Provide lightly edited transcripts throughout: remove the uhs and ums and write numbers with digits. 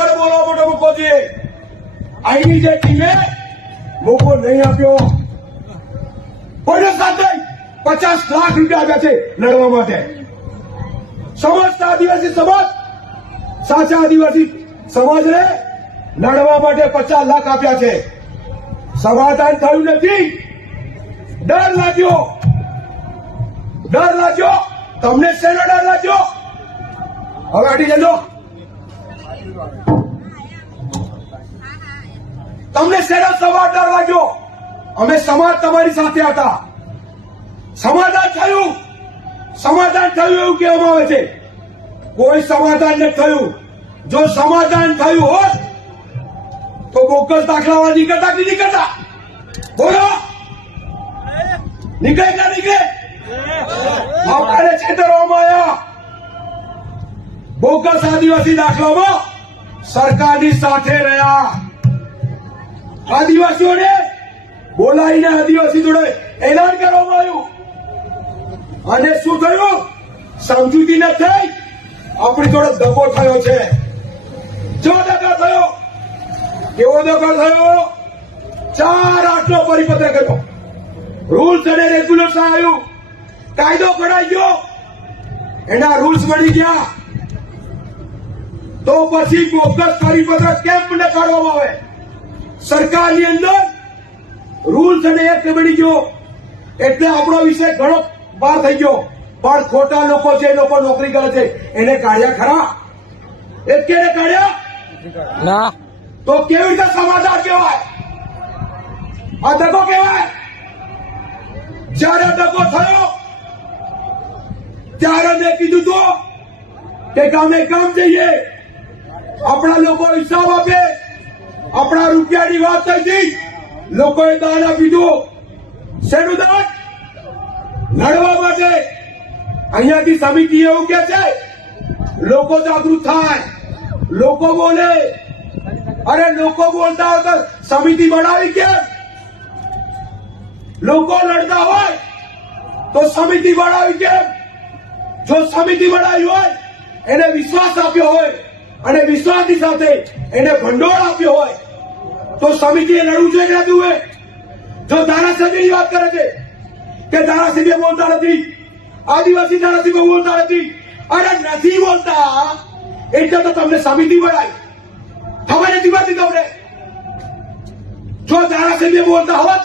આગળ બોલવા માટે મૂકો જોઈએ. અહીંની જે ટીમે મોકો નહીં આપ્યો, કોઈને સાથે 50 લાખ રૂપિયા આપ્યા છે લડવા માટે. સમસ્ત આદિવાસી સમાજ, સાચા આદિવાસી સમાજને લડવા માટે 50 લાખ આપ્યા છે. સમાધાન થયું નથી. ડર લાગ્યો. તમને શેનો ડર લાગ્યો? હવે હટી જજો. તમને શેનો સમાજ ડર લાગ્યો? અમે સમાજ તમારી સાથે હતા. સમાધાન થયું એવું કહેવામાં આવે છે. કોઈ સમાધાન નથી થયું. જો સમાધાન થયું હોત તો બોગસ દાખલામાં નીકળતા બોલો, નીકળે કે નીકળે? આપણે છેતરવામાં આવ્યા. બોગસ આદિવાસી દાખલામાં સરકારની સાથે રહ્યા. આદિવાસીઓને બોલાવીને આદિવાસી જોડે એલાન કરવામાં આવ્યું. અને શું થયું? સમજૂતી ન થઈ. આપણી જોડે દગો થયો છે. જો દગો થયો, કેવો દગો થયો? 4-8 નો પરિપત્ર કર્યો. રૂલ્સ અને રેગ્યુલેશન આવ્યું. કાયદો ઘડાઈ ગયો. એના રૂલ્સ બની ગયા. તો પછી બોગસ પરિપત્ર કેમ ન કાઢવામાં આવે? સરકારની અંદર રૂલ્સ અને એક્ટ બની ગયો એટલે આપણો વિષય ઘણો બહાર થઈ ગયો. પણ ખોટા લોકો છે, એ લોકો નોકરી કરે છે, એને કાઢ્યા ખરા? એ કેને કાઢ્યા? ના. તો કેવી રીતે સમાધાન કહેવાય? આ દગો કહેવાય. જયારે દગો થયો ત્યારે મેં કીધું તો કે ગામે કામ જઈએ, આપણા લોકો હિસાબ આપે. આપણા રૂપિયાની વાત થઈ હતી. લોકોએ દાન આપીધું. શેનું દાન? લડવા માટે. અહીંયાથી સમિતિ એવું કે છે લોકો જાગૃત થાય, લોકો બોલે. અરે લોકો બોલતા હોય તો સમિતિ બનાવી કેમ? લોકો લડતા હોય તો સમિતિ બનાવી કેમ? જો સમિતિ બનાવી હોય, એને વિશ્વાસ આપ્યો હોય અને વિશ્વાસની સાથે એને ભંડોળ આપ્યો હોય તો સમિતિએ લડવું જોઈએ કે ના જોઈએ? જો ધારાસભ્યની વાત કરે છે કે ધારાસભ્ય બોલતા નથી, આદિવાસી ધારાસભ્ય બોલતા નથી. અરે નથી બોલતા એટલે તો તમને સમિતિ બનાવી. ખબર નથી પડતી તમને? જો ધારાસભ્ય બોલતા હોત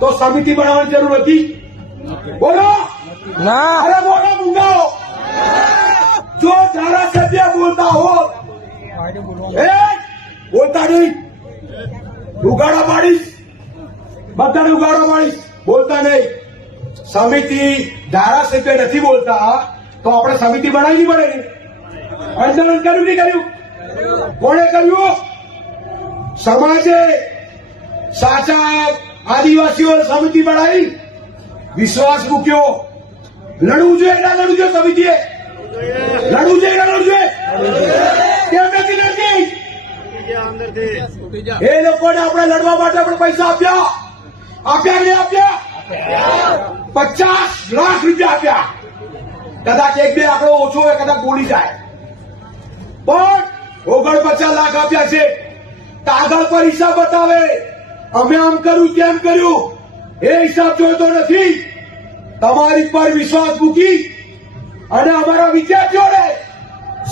તો સમિતિ બનાવવાની જરૂર હતી? બોલો ના. અરે બોલો મૂંગાઓ. જો ધારાસભ્ય બોલતા હોત, બોલતા નહીં, ઉગાડા પાડીશ, બધાને ઉગાડા પાડીશ. બોલતા નહીં. સમિતિ ધારાસભ્ય નથી બોલતા તો આપણે સમિતિ બનાવી નહીં પડે ને? આંદોલન કર્યું નહીં કર્યું? કોણે કર્યું? સમાજે સાચા આદિવાસીઓ સમિતિ બનાવી, વિશ્વાસ મૂક્યો. લડવું જોઈએ ના લડવું જોઈએ? સમિતિએ લડવું જોઈએ ના લડવું જોઈએ? કેમ નથી લડતી? એ લોકોને આપણે લડવા માટે આપણે પૈસા આપ્યા કે નહીં આપ્યા? 50 લાખ રૂપિયા આપ્યા. કદાચ 1-2 આંકડો ઓછો હોય, કદાચ બોલી જાય, પણ 49 લાખ આપ્યા છે. કાગળ પર હિસાબ બતાવે. અમે આમ કર્યું તેમ કર્યું, એ હિસાબ જોઈતો નથી. તમારી પર વિશ્વાસ મૂકી અને અમારા વિદ્યાર્થીઓને,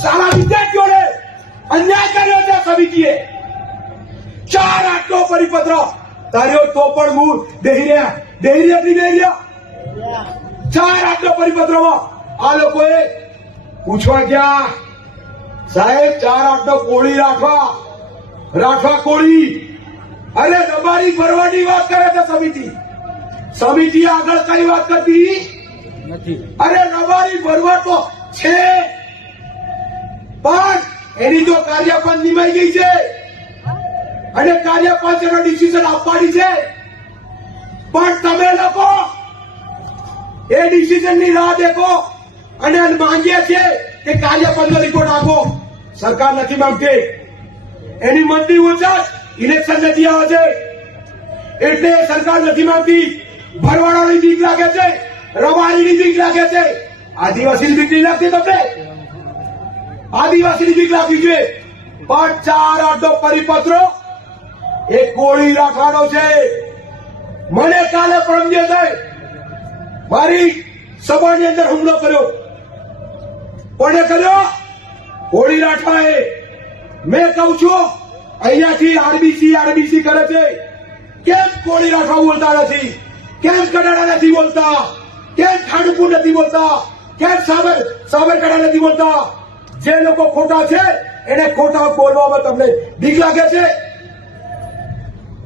સારા વિદ્યાર્થીઓને અન્યાય કર્યો છે સમિતિએ. 4-8 નો પરિપત્ર તાર્યો તો પણ મૂળ બેહી રહ્યા. 4-8 નો પરિપત્રમાં આ લોકોએ પૂછવા ગયા, સાહેબ 4-8 નો કોળી રાઠવા કોળી. અરે દબારી ભરવાની વાત કરે છે સમિતિ. સમિતિ આગળ કઈ વાત કરતી નથી. અરે રબારી ભરવા તો છે, પણ એની તો કાર્યપંચ નિમાઈ ગઈ છે અને કાર્યપંચ એનો ડિસિઝન આપવાની છે. પણ તમે લોકો એ ડિસિઝન ની રાહ દેખો અને માંગીએ છીએ કે કાર્યપંચનો રિપોર્ટ આપો. સરકાર નથી માંગતી. એની મંત્રી ઓછા, ઇલેક્શન નથી આવે છે એટલે સરકાર નથી માંગતી. ભરવાડોની બીક લાગે છે, રબારીની બીક લાગે છે. આદિવાસીની બીક નહીં લાગતી તમને? આદિવાસીની બીક લાગવી જોઈએ. પણ 4-8નો પરિપત્ર એ કોળી રાખવાનો છે. મને કાલે પરમ દિવસે મારી સભાની અંદર હુમલો કર્યો. કોને કર્યો? કોળી રાઠવાએ. મેં કહું છું અહીંયાથી આરબીસી કરે છે. કેમ કોળી રાઠવા બોલતા નથી? કેમ કડાડા નથી બોલતા? કેમ ખાનપુર નથી બોલતા? કેમ સાબરકાંઠા નથી બોલતા? જે લોકો ખોટા છે એને ખોટા બોલવામાં તમને બીક લાગે છે?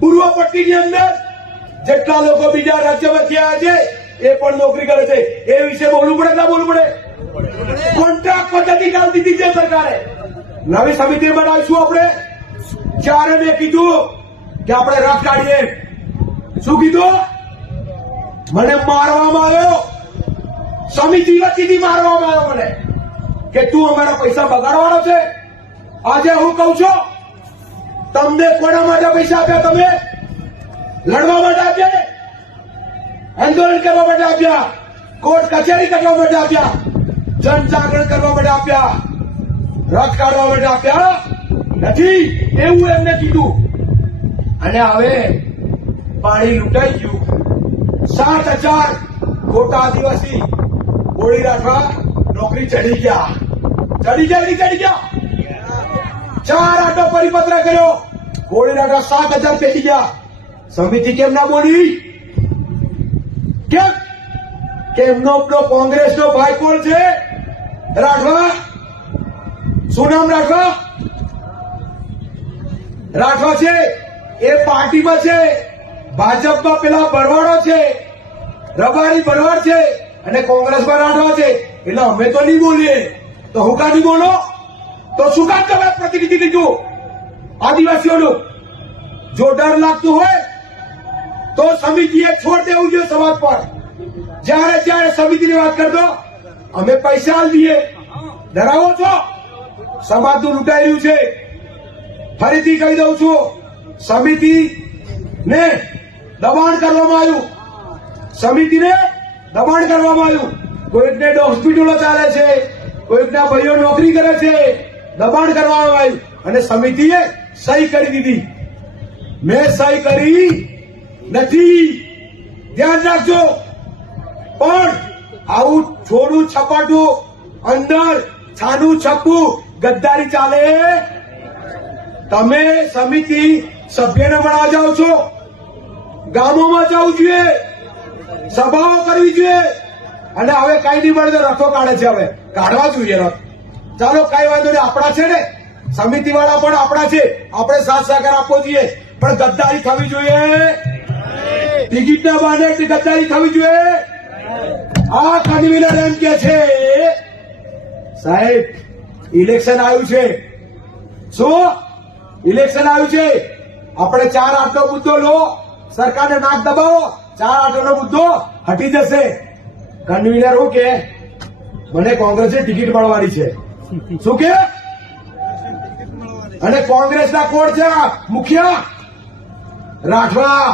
પૂર્વ પટ્ટીની અંદર જેટલા લોકો બીજા રાજ્યમાંથી આવ્યા છે એ પણ નોકરી કરે છે. એ વિશે બોલવું પડે ના બોલવું પડે? કોન્ટ્રાક્ટ પદ્ધતિ ચાલતી હતી છે સરકારે. નવી સમિતિ બનાવીશું આપણે. જ્યારે મેં કીધું કે આપણે રથ કાઢીએ, શું કીધું? મને મારવામાં આવ્યો. સમિતિ વતીથી મારવામાં આવ્યો મને કે તું અમારા પૈસા બગાડવાનો છે. આજે હું કઉ છું, તમને કોના માટે પૈસા આપ્યા? તમે લડવા માટે આપ્યા ને? આંદોલન કરવા માટે આપ્યા? કોર્ટ કચેરી કરવા માટે આપ્યા? જનજાગરણ કરવા માટે આપ્યા? રથ કાઢવા માટે આપ્યા નથી એવું એમને કીધું. અને હવે પાણી લૂંટાઈ ગયું. 7,000 ખોટા આદિવાસી કોળી રાખવા નોકરી ચડી ગયા. 4-8નો પરિપત્ર કર્યો. કોળી રાખવા 7,000 પેટી ગયા. સમિતિ કેમ ના બોલી? કેમ? એમનો કોંગ્રેસનો ભાઈ કોણ છે? રાઠવા. શું નામ? રાઠવા છે. એ પાર્ટીમાં છે. ભાજપમાં પેલા ભરવાડો છે, રબારી ભરવાડ છે, અને કોંગ્રેસમાં રાઠવા છે. એટલે અમે તો નહીં બોલીએ તો હું કાં નહીં બોલો? તો શું કામ તમે પ્રતિનિધિ લીધું આદિવાસીઓનું? જો ડર લાગતું હોય તો સમિતિએ છોડ દેવું જોઈએ સમાજ પર. જ્યારે સમિતિની વાત કરતો અમે પૈસા આલી દઈએ. ડરાવો છો? સમાજનું લૂંટાઈ રહ્યું છે. ફરીથી કહી દઉં છું, સમિતિને દબાણ કરવામાં આવ્યું. કોઈકને હોસ્પિટલો ચાલે છે, કોઈકના ભાઈઓ નોકરી કરે છે. દબાણ કરવામાં આવ્યું અને સમિતિએ સહી કરી દીધી. મેં સહી કરી નથી, ધ્યાન રાખજો. પણ આવું છોડું છપાટું અંદર છાનું છપ્પું ગદ્દારી ચાલે. તમે સમિતિ સભ્યને મળવા જાઓ છો, ગામોમાં જવું જોઈએ, સભાઓ કરવી જોઈએ. અને હવે કઈ નહીં મળે તો રથો કાઢે છે. હવે કાઢવા જોઈએ રથ. ચાલો કઈ વાંધો નહીં, આપણા છે ને સમિતિ વાળા પણ આપણા છે. આપણે સાથ સહકાર આપવો જોઈએ, પણ ગદ્દારી થવી જોઈએ. ટિકિટના બહાને ગદ્દારી થવી જોઈએ. આ કન્વીનર એમ કે છે સાહેબ ઇલેક્શન આવ્યું છે. શું ઇલેક્શન આવ્યું છે? આપણે 4-8નો મુદ્દો લો, સરકારને નાક દબાવો, 4-8નો મુદ્દો હટી જશે. કન્વીનર હું કે મને કોંગ્રેસે ટિકિટ મળવાની છે. શું કે? અને કોંગ્રેસના કોણ છે મુખિયા? રાઠવા.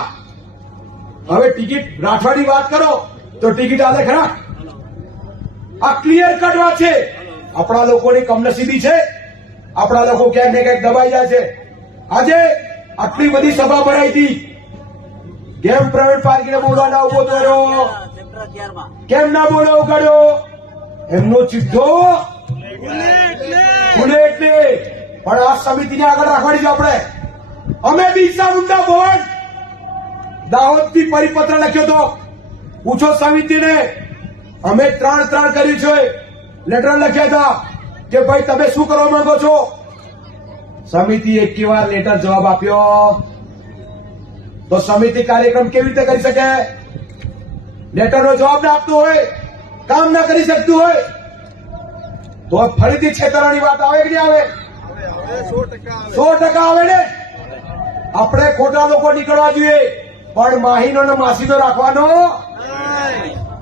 હવે ટિકિટ રાઠવાની વાત કરો તો ટિકિટ આલે ખરા? આ ક્લિયર કટ વાત છે. આપણા લોકોની કમનસીબી છે. આપણા લોકો ક્યાંક ને ક્યાંક દબાઈ જાય છે. આજે આટલી બધી સભા ભરાઈ હતી, કેમ પ્રવીણ પારકીને બોલવા ના ઉભો કર્યો? કેમ ના બોલવા ઉગાડ્યો? એમનો ચિઠ્ઠો ખુલે એટલે. પણ આ સમિતિને આગળ રાખવાની છે આપણે. અમે બિરસા મુંડા બોર્ડ દાહોદથી પરિપત્ર લખ્યો હતો. પૂછો સમિતિને. અમે 3 કર્યું છે. લેટર લખ્યા હતા કે ભાઈ તમે શું કરવા માંગો છો? સમિતિએ એક વાર લેટર જવાબ આપ્યો તો સમિતિ કાર્યક્રમ કેવી રીતે કરી શકે? લેટરનો જવાબ ના આપતો હોય, કામ ના કરી શકતું હોય તો ફરીથી છેતરવાની વાત આવે કે નહીં આવે? 100% આવે ને. આપણે ખોટા લોકો નીકળવા જોઈએ, પણ માહીનો ને માસીનો રાખવાનો.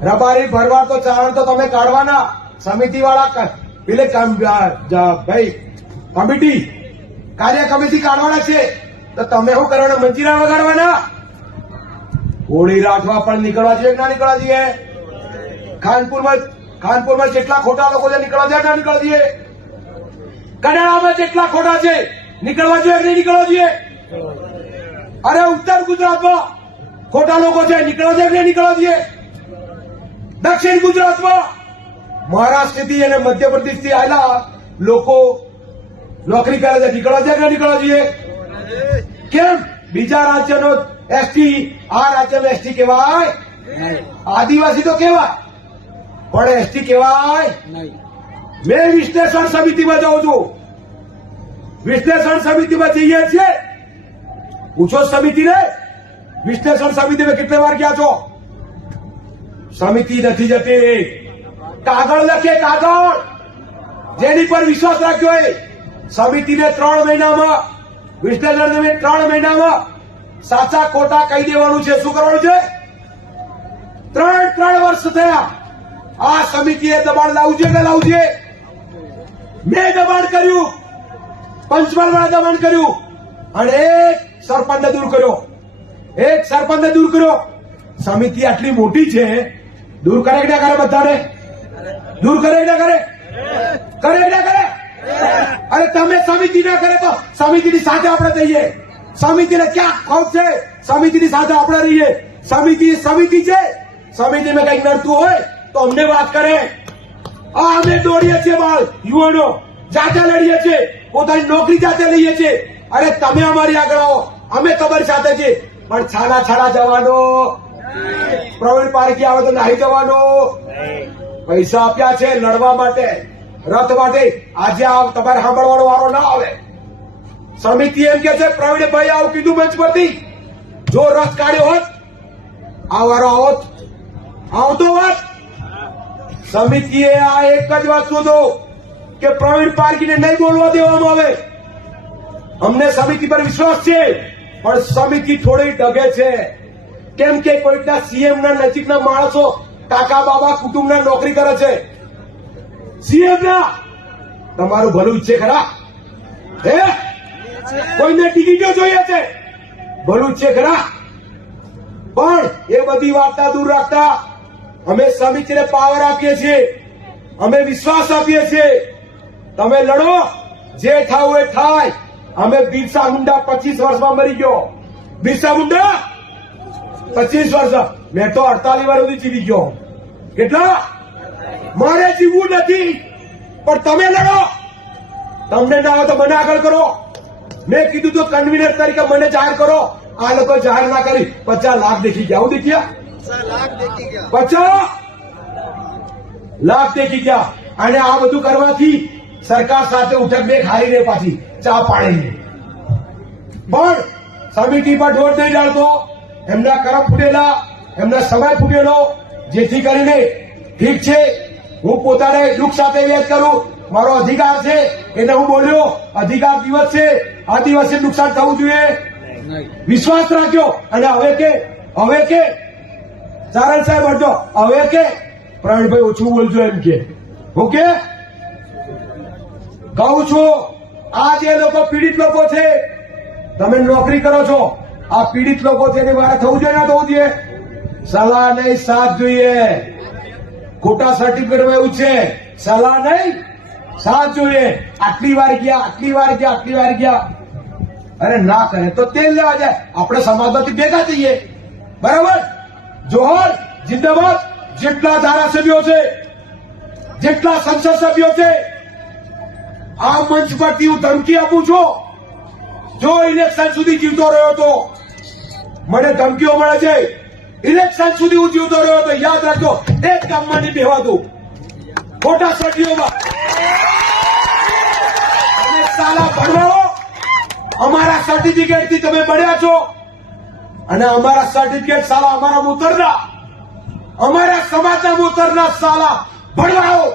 રબારી ભરવાડ તો ચારણ તો તમે કાઢવાના. સમિતિ વાળા પેલે ભાઈ કમિટી કાર્ય કમિટી કાઢવાના છે તો તમે શું કરવાના? મંજીરા વગાડવાના. હોળી રાખવા પણ નીકળવા જોઈએ ના નીકળવા જોઈએ? ખાનપુરમાં જેટલા ખોટા લોકો છે નીકળવા જાય ના નીકળવા જોઈએ? કડાણામાં જેટલા ખોટા છે નીકળવા જોઈએ કે નહીં નીકળવા જોઈએ? અરે ઉત્તર ગુજરાતમાં ખોટા લોકો છે, નીકળવા જોઈએ કે નહીં નીકળવા જોઈએ? દક્ષિણ ગુજરાતમાં મહારાષ્ટ્રથી અને મધ્યપ્રદેશથી આવેલા લોકો નોકરી કરે છે, નીકળવા જોઈએ કે નહીં નીકળવા જોઈએ? કેમ બીજા રાજ્યનો એસટી આ રાજ્યનો એસટી કહેવાય? આદિવાસી તો કહેવાય પણ એસટી કહેવાય નહીં. મેં વિશ્લેષણ સમિતિમાં જાઉં છું, વિશ્લેષણ સમિતિમાં જઈએ છીએ. પૂછો સમિતિને, વિશ્લેષણ સમિતિમાં કેટલી વાર ગયા છો? સમિતિ નથી જતી. કાગળ લખે, કાગળ જેની પર વિશ્વાસ રાખ્યો હોય. સમિતિને 3 મહિનામાં વિશ્લેષણ 3 મહિનામાં સાચા ખોટા કહી દેવાનું છે. શું કરવાનું છે? 3 વર્ષ થયા. આ સમિતિએ દબાણ લાવવું છે કે લાવવું છે? મેં દબાણ કર્યું, પંચમહાલમાં દબાણ કર્યું અને એક સરપંચને દૂર કર્યો. સમિતિ આટલી મોટી છે, દૂર કરે કે ના કરે? બધાને દૂર કરે કે ના કરે? કરે કે ના કરે? અરે તમે સમિતિ ના કરે તો સમિતિની સાથે આપણે થઈએ. સમિતિને ક્યાં ખોટ છે? સમિતિની સાથે આપણે રહીએ. સમિતિ છે. સમિતિમાં કઈક નડતું હોય તો અમને વાત કરે. અમે દોડીએ છીએ બાળ યુવાનો, જાતે લડીએ છીએ, પોતાની નોકરી જાતે લઈએ છીએ. અરે તમે અમારી આગળ આવો, અમે તમારી સાથે છીએ. પણ છાડા જવાનો, પ્રવીણ પારખી આવે તો નાહી જવાનો. પૈસા આપ્યા છે લડવા માટે, રથ માટે. આજે તમારે સાંભળવાનો વારો ના આવે. સમિતિ એમ કે છે પ્રવીણભાઈ આવું કીધું મંચ પરથી, જો રથ કાઢ્યો હોત આ વારો આવતો વાત. સમિતિએ આ એક જ વાત શોધો કે પ્રવીણ પારખીને નહીં બોલવા દેવામાં આવે. અમને સમિતિ પર વિશ્વાસ છે પણ સમિતિ થોડી ડગે છે. કેમ કે કોઈકના સીએમ ના નજીકના માણસો કાકા બાબા કુટુંબના નોકરી કરે છે. સીએમ ના તમારું ભલું છે ખરા? હે કોઈને ટિકિટો જોઈએ છે, ભલું છે ખરા? પણ એ બધી વાતના દૂર રાખતા અમે સમિતિને પાવર આપીએ છીએ, અમે વિશ્વાસ આપીએ છીએ. તમે લડો, જે થાવું એ થાય. અમે બિરસા મુંડા 25 વર્ષમાં મરી ગયો. બિરસા મુંડા 25 વર્ષ, મેં તો 48 વર્ષ સુધી જીવી ગયો. કેટલા? મારે જીવવું નથી. પણ તમે લડો, તમને ના આવે તો મને આગળ કરો. મેં કીધું તો કન્વીનર તરીકે મને જાહેર કરો. આ લોકો જાહેર ના કરી 50 લાખ દેખી ગયા. હું દેખ્યા 50 લાખ દેખી ગયા. અને આ બધું કરવાથી સરકાર સાથે ઉઠક બેઠ હારીને પાછી ચા પાણી. પણ સમિતિ પર ઢોર નહીં ડાળતો. એમના કરમ ફૂટેલા, એમના સમય ફૂટેલો. જેથી કરીને ઠીક છે, હું પોતાને દુઃખ સાથે વ્યક્ત કરું, મારો અધિકાર છે એને હું બોલ્યો. અધિકાર દિવસ છે, આ દિવસે નુકસાન થવું જોઈએ. વિશ્વાસ રાખ્યો. અને હવે કે સારણ સાહેબ હટો, હવે કે પ્રવીણભાઈ ઓછું બોલજો એમ કે. હું કે કહું છું, આ જે લોકો પીડિત લોકો છે, તમે નોકરી કરો છો, આ પીડિત લોકો છે એની વારે થવું જોઈએ ના થવું જોઈએ? સલાહ નહીં સાથ જોઈએ. ખોટા સર્ટિફિકેટમાં એવું છે, સલાહ નહીં સાથ જોઈએ. આટલી વાર ગયા. અરે ના કરે તો તેલ લેવા જાય. આપણે સમાજમાંથી ભેગા થઈએ, બરાબર? જોહર જિંદાબાદ. જેટલા ધારાસભ્યો છે, જેટલા સંસદ સભ્યો છે, આ મંચ પરથી હું ધમકી આપું છું. જો ઇલેક્શન સુધી જીવતો રહ્યો તો મને ધમકીઓ મળે છે. ઇલેક્શન સુધી હું જીવતો રહ્યો તો યાદ રાખજો, એક કામમાં નહીં બેહવા દઉં. ખોટા સર્ટીઓમાં તમે સાલા ભણવાઓ. અમારા સર્ટિફિકેટ થી તમે મળ્યા છો અને અમારા સર્ટિફિકેટ સાલા અમારા મોતરના, અમારા સમાજના મોતરના સાલા ભણવાઓ.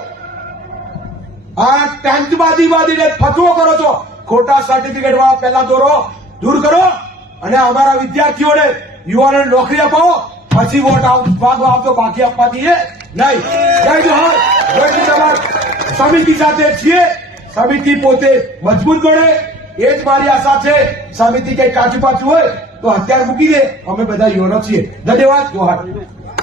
આ ટેન્ટબાજીને ફતવો કરો છો. ખોટા સર્ટિફિકેટ વાળા પહેલા દૂર કરો અને અમારા વિદ્યાર્થીઓને, યુવાનોને નોકરી અપાવો. પછી વોટ ભાગવા આપજો, બાકી આપવાથી નહીં. જય જોહર, જય જિંદાબાદ. સમિતિ સાથે છીએ. સમિતિ પોતે મજબૂત બને એ જ મારી આશા છે. સમિતિ કઈ કાચું પાછું હોય તો હથિયાર મૂકી દે. અમે બધા યુવાનો છીએ. ધન્યવાદ. જોહર.